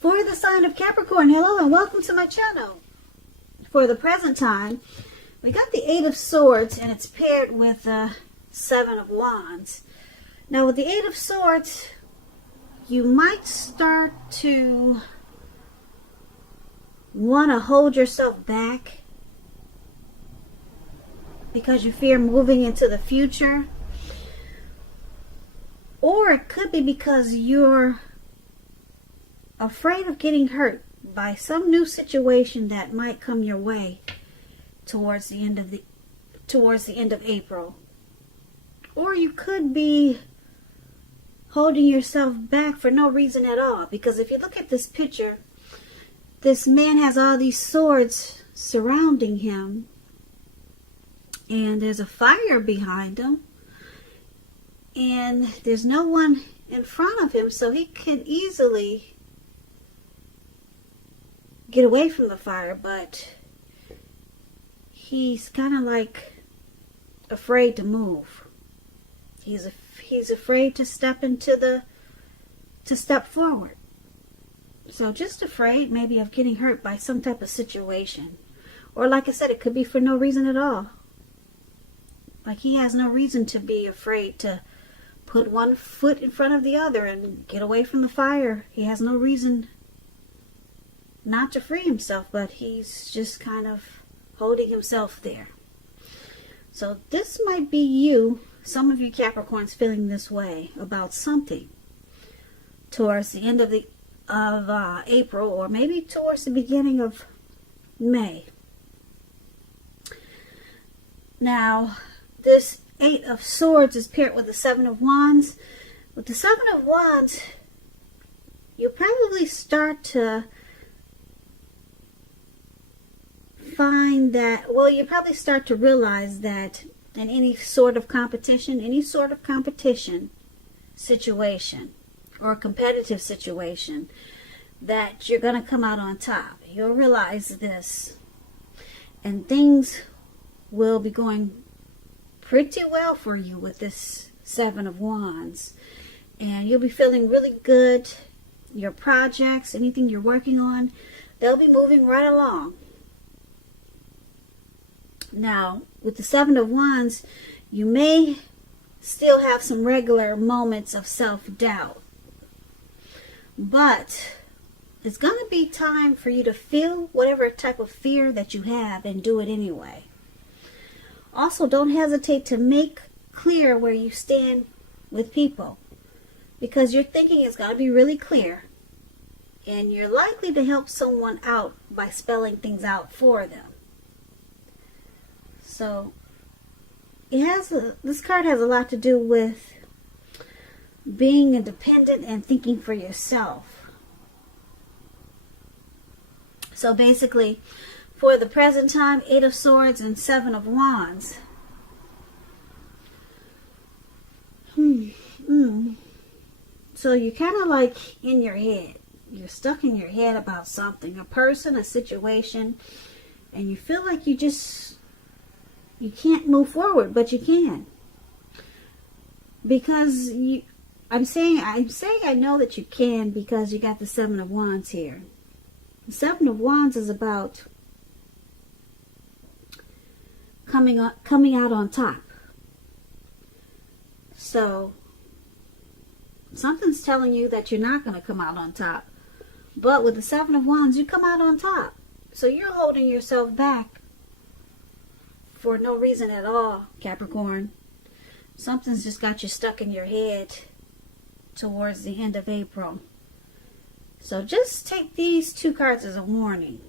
For the sign of Capricorn, hello and welcome to my channel. For the present time, we got the Eight of Swords and it's paired with the Seven of Wands. Now with the Eight of Swords, you might start to want to hold yourself back because you fear moving into the future. Or it could be because you're afraid of getting hurt by some new situation that might come your way towards the end of April. Or you could be holding yourself back for no reason at all, because if you look at this picture, this man has all these swords surrounding him and there's a fire behind him and there's no one in front of him, so he can easily get away from the fire, but he's kind of like afraid to move. He's afraid to step forward. So just afraid maybe of getting hurt by some type of situation. Or like I said, it could be for no reason at all. Like he has no reason to be afraid to put one foot in front of the other and get away from the fire. He has no reason not to free himself, but he's just kind of holding himself there. So this might be you, some of you Capricorns, feeling this way about something towards the end of April, or maybe towards the beginning of May. Now this Eight of Swords is paired with the Seven of Wands. With the Seven of Wands, you'll probably start to find that, well, you probably start to realize that in any sort of competition situation or competitive situation, that you're going to come out on top. You'll realize this and things will be going pretty well for you with this Seven of Wands, and you'll be feeling really good. Your projects, anything you're working on, they'll be moving right along. Now, with the Seven of Wands, you may still have some regular moments of self-doubt. But it's going to be time for you to feel whatever type of fear that you have and do it anyway. Also, don't hesitate to make clear where you stand with people, because your thinking is going to be really clear. And you're likely to help someone out by spelling things out for them. So this card has a lot to do with being independent and thinking for yourself. So basically, for the present time, Eight of Swords and Seven of Wands. So you're kind of like in your head. You're stuck in your head about something, a person, a situation, and you feel like you can't move forward, but you can. Because I'm saying I know that you can because you got the Seven of Wands here. The Seven of Wands is about coming out on top. So something's telling you that you're not going to come out on top. But with the Seven of Wands, you come out on top. So you're holding yourself back for no reason at all, Capricorn. Something's just got you stuck in your head towards the end of April. So just take these two cards as a warning.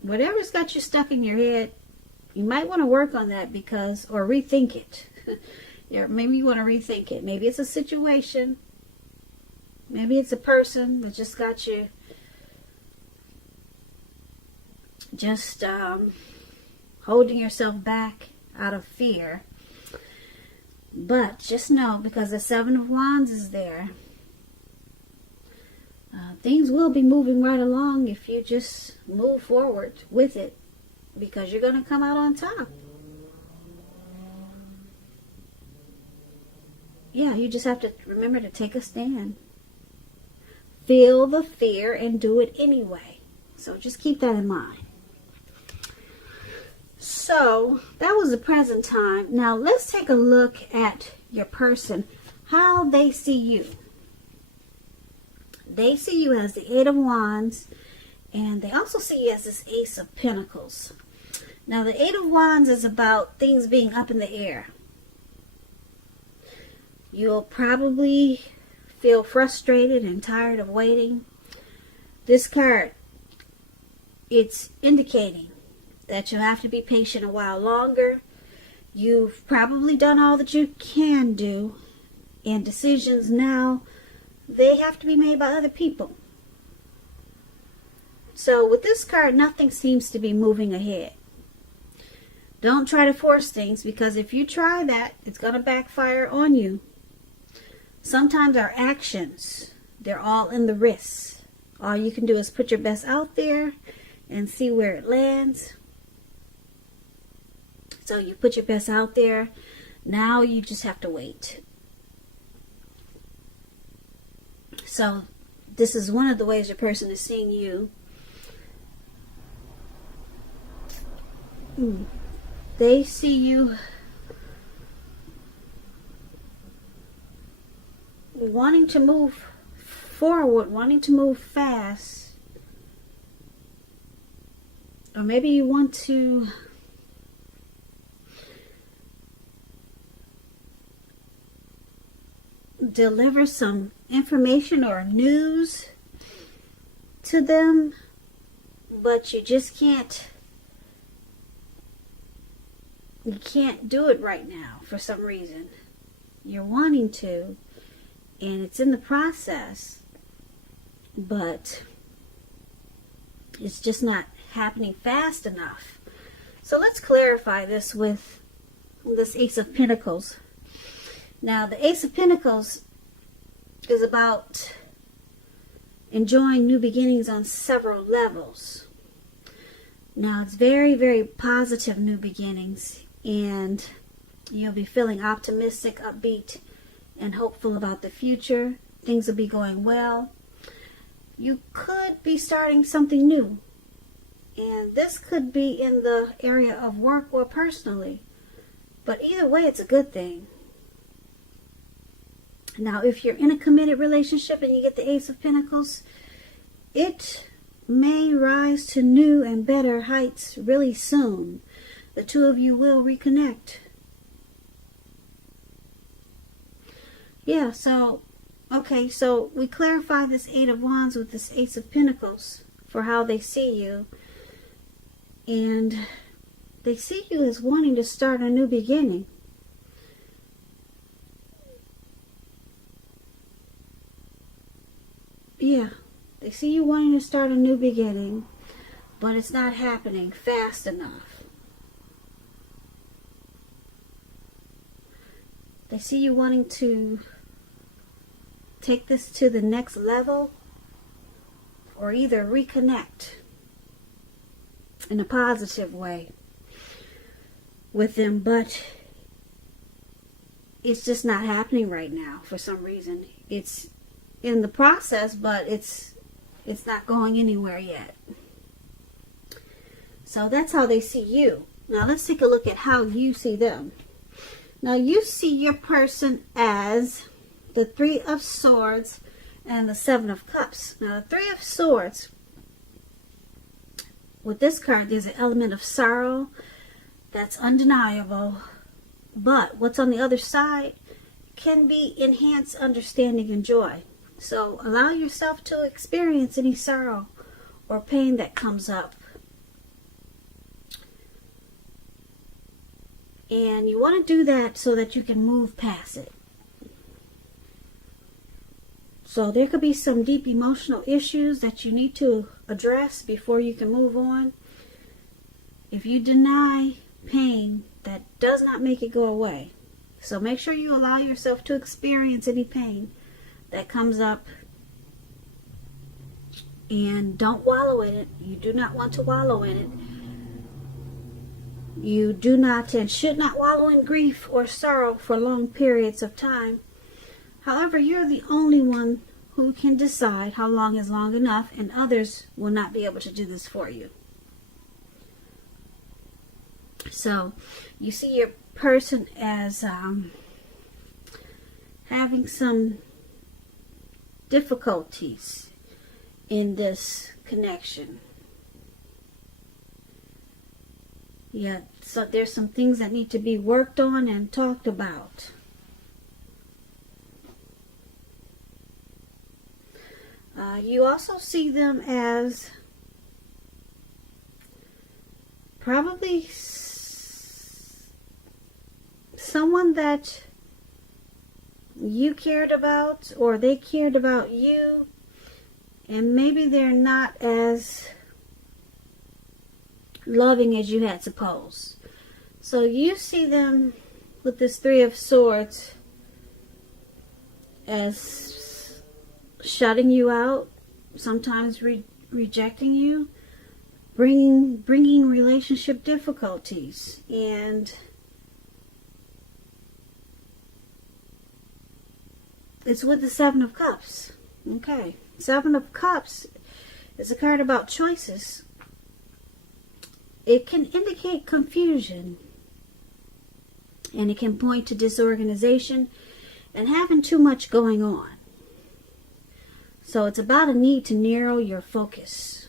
Whatever's got you stuck in your head, you might want to work on that or rethink it. Maybe you want to rethink it. Maybe it's a situation. Maybe it's a person that just got you holding yourself back out of fear. But just know, because the Seven of Wands is there, things will be moving right along if you just move forward with it, because you're going to come out on top. Yeah, you just have to remember to take a stand. feel the fear and do it anyway. So just keep that in mind. So that was the present time. Now let's take a look at your person, how they see you. They see you as the Eight of Wands, and they also see you as this Ace of Pentacles. Now the Eight of Wands is about things being up in the air. You'll probably feel frustrated and tired of waiting. This card, it's indicating that you'll have to be patient a while longer. You've probably done all that you can do, and decisions now, they have to be made by other people. So with this card, nothing seems to be moving ahead. Don't try to force things, because if you try that, it's going to backfire on you. Sometimes our actions, they're all in the wrists. All you can do is put your best out there and see where it lands. So you put your best out there. Now you just have to wait. So this is one of the ways your person is seeing you. They see you wanting to move forward, wanting to move fast. Or maybe you want to deliver some information or news to them, but you just can't do it right now for some reason. You're wanting to, and it's in the process, but it's just not happening fast enough. So let's clarify this with this Ace of Pentacles. Now, the Ace of Pentacles is about enjoying new beginnings on several levels. Now, it's very, very positive new beginnings, and you'll be feeling optimistic, upbeat, and hopeful about the future. Things will be going well. You could be starting something new, and this could be in the area of work or personally, but either way, it's a good thing. Now, if you're in a committed relationship and you get the Ace of Pentacles, it may rise to new and better heights really soon. The two of you will reconnect. Yeah, so, okay, so we clarify this Eight of Wands with this Ace of Pentacles for how they see you. And they see you as wanting to start a new beginning. Yeah, they see you wanting to start a new beginning, but it's not happening fast enough. They see you wanting to take this to the next level, or either reconnect in a positive way with them, but it's just not happening right now for some reason. It's in the process, but it's not going anywhere yet. So that's how they see you. Now let's take a look at how you see them. Now you see your person as the Three of Swords and the Seven of Cups. Now the Three of Swords, with this card, there's an element of sorrow that's undeniable, but what's on the other side can be enhanced understanding and joy. So allow yourself to experience any sorrow or pain that comes up. And you want to do that so that you can move past it. So there could be some deep emotional issues that you need to address before you can move on. If you deny pain, that does not make it go away. So make sure you allow yourself to experience any pain that comes up, and don't wallow in it. You do not want to wallow in it. You do not and should not wallow in grief or sorrow for long periods of time. However, you're the only one who can decide how long is long enough, and others will not be able to do this for you. So you see your person as having some difficulties in this connection. Yeah, so there's some things that need to be worked on and talked about. You also see them as probably someone that you cared about, or they cared about you, and maybe they're not as loving as you had supposed. So you see them with this Three of Swords as shutting you out, sometimes rejecting you, bringing relationship difficulties, and it's with the Seven of Cups. Okay, Seven of Cups is a card about choices. It can indicate confusion, and it can point to disorganization and having too much going on. So it's about a need to narrow your focus.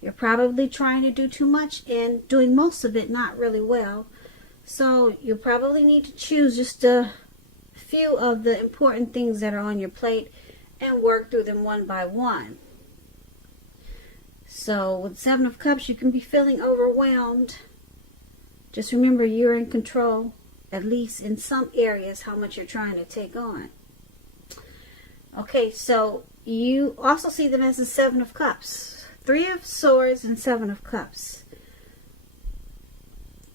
You're probably trying to do too much and doing most of it not really well. So you probably need to choose just a few of the important things that are on your plate and work through them one by one. So with Seven of Cups, you can be feeling overwhelmed. Just remember, you're in control, at least in some areas, how much you're trying to take on. Okay, so you also see them as the Seven of Cups. Three of Swords and Seven of Cups.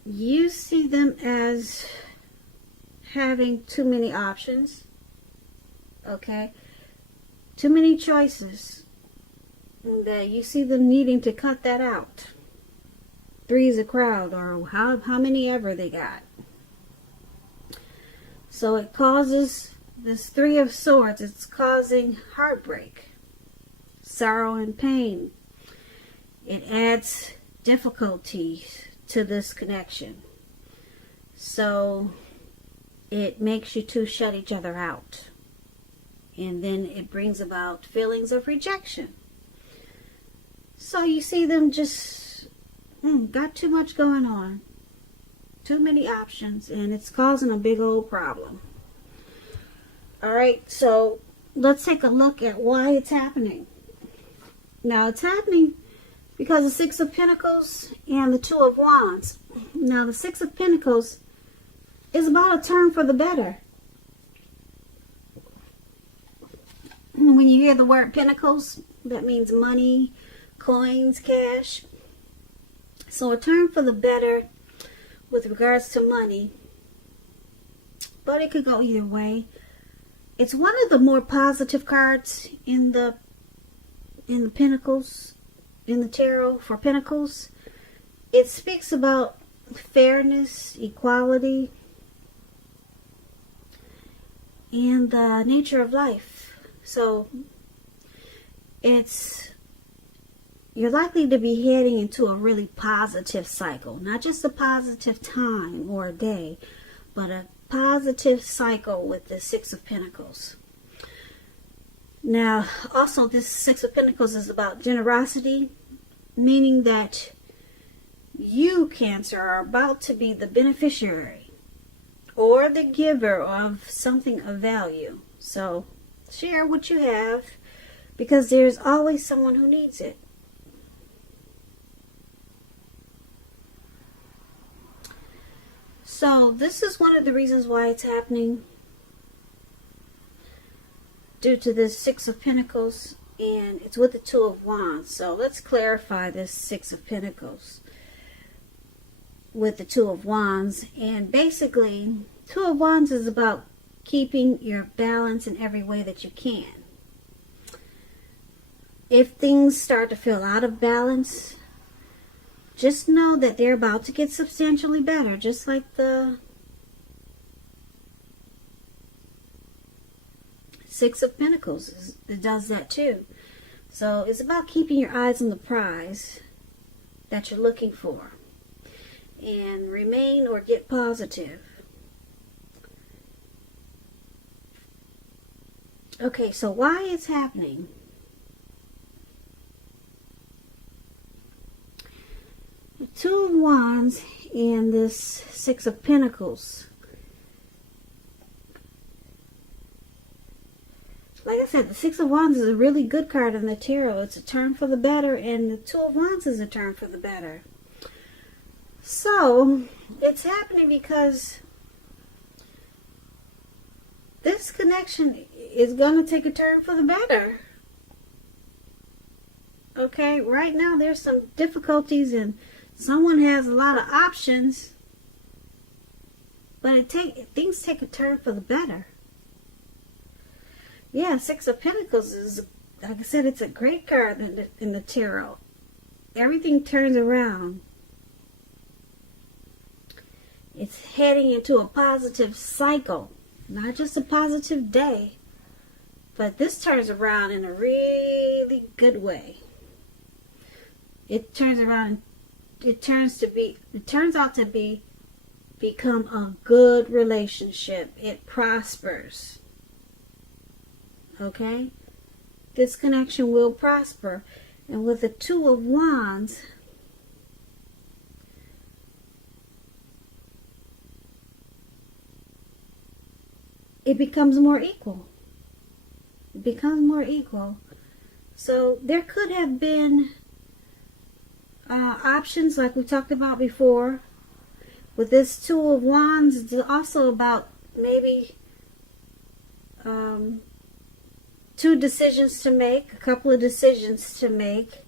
You see them as having too many options. Okay? Too many choices. That you see them needing to cut that out. Three is a crowd, or how many ever they got. So it causes this Three of Swords, it's causing heartbreak, sorrow, and pain. It adds difficulty to this connection. So it makes you two shut each other out. And then it brings about feelings of rejection. So you see them just got too much going on. Too many options, and it's causing a big old problem. Alright, so let's take a look at why it's happening. Now, it's happening because the Six of Pentacles and the Two of Wands. Now, the Six of Pentacles is about a turn for the better. When you hear the word Pentacles, that means money, coins, cash. So a turn for the better with regards to money. But it could go either way. It's one of the more positive cards in the Pentacles, in the tarot for Pentacles. It speaks about fairness, equality, and the nature of life. So you're likely to be heading into a really positive cycle. Not just a positive time or a day, but a positive cycle with the Six of Pentacles. Now, also this Six of Pentacles is about generosity, meaning that you, Cancer, are about to be the beneficiary or the giver of something of value. So share what you have, because there's always someone who needs it. So this is one of the reasons why it's happening, due to this Six of Pentacles, and it's with the Two of Wands. So let's clarify this Six of Pentacles with the Two of Wands. And basically, Two of Wands is about keeping your balance in every way that you can. If things start to feel out of balance, just know that they're about to get substantially better, just like the Six of Pentacles, it does that too. So it's about keeping your eyes on the prize that you're looking for. And remain or get positive. Okay, so why it's happening? The Two of Wands and this Six of Pentacles. Like I said, the Six of Wands is a really good card in the tarot. It's a turn for the better, and the Two of Wands is a turn for the better. So, it's happening because this connection is going to take a turn for the better. Okay, right now there's some difficulties and someone has a lot of options, but things take a turn for the better. Yeah, Six of Pentacles is, like I said, it's a great card in the tarot. Everything turns around. It's heading into a positive cycle. Not just a positive day, but this turns around in a really good way. It turns around, it turns out to become a good relationship. It prospers. Okay? This connection will prosper. And with the Two of Wands, it becomes more equal. It becomes more equal. So there could have been options like we talked about before. With this Two of Wands, it's also about maybe two decisions to make, a couple of decisions to make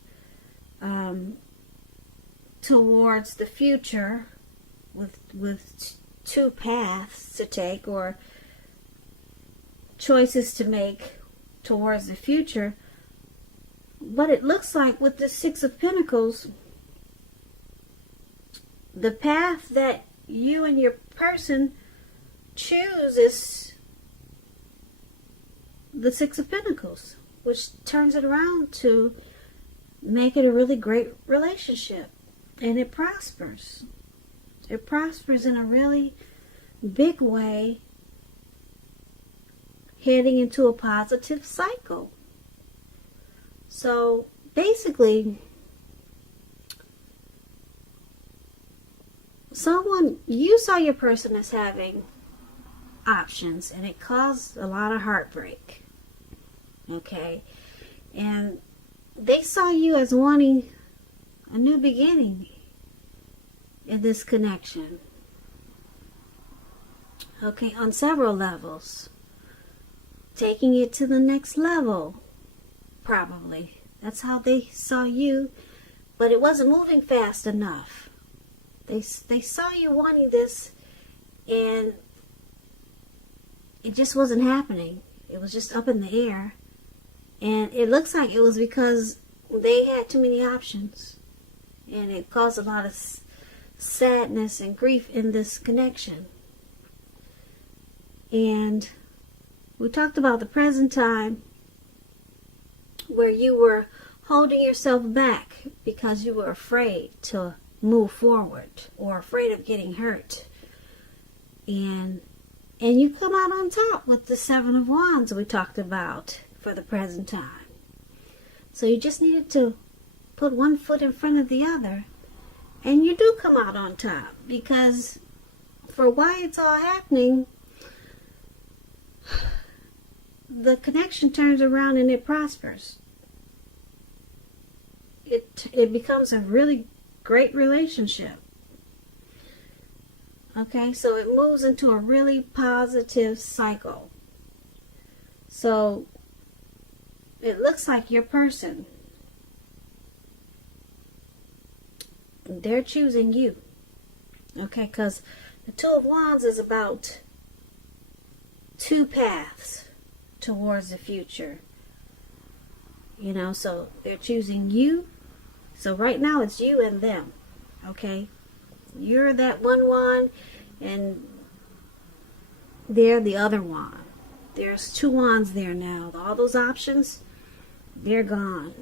towards the future, with two paths to take or choices to make towards the future. But it looks like with the Six of Pentacles, the path that you and your person choose is the Six of Pentacles, which turns it around to make it a really great relationship. And it prospers. It prospers in a really big way, heading into a positive cycle. So basically, you saw your person as having options, and it caused a lot of heartbreak. Okay? And they saw you as wanting a new beginning in this connection. Okay, on several levels. Taking it to the next level, probably. That's how they saw you, but it wasn't moving fast enough. They saw you wanting this, and it just wasn't happening. It was just up in the air. And it looks like it was because they had too many options. And it caused a lot of sadness and grief in this connection. And we talked about the present time where you were holding yourself back because you were afraid to move forward or afraid of getting hurt. And you come out on top with the Seven of Wands we talked about for the present time. So you just needed to put one foot in front of the other, and you do come out on top, because for why it's all happening, the connection turns around and it prospers. It becomes a really great relationship. Okay, so it moves into a really positive cycle. So it looks like your person, they're choosing you. Okay, because the Two of Wands is about two paths towards the future. You know, so they're choosing you. So right now it's you and them. Okay? You're that one wand and they're the other one. There's 2 wands there now. All those options, they're gone.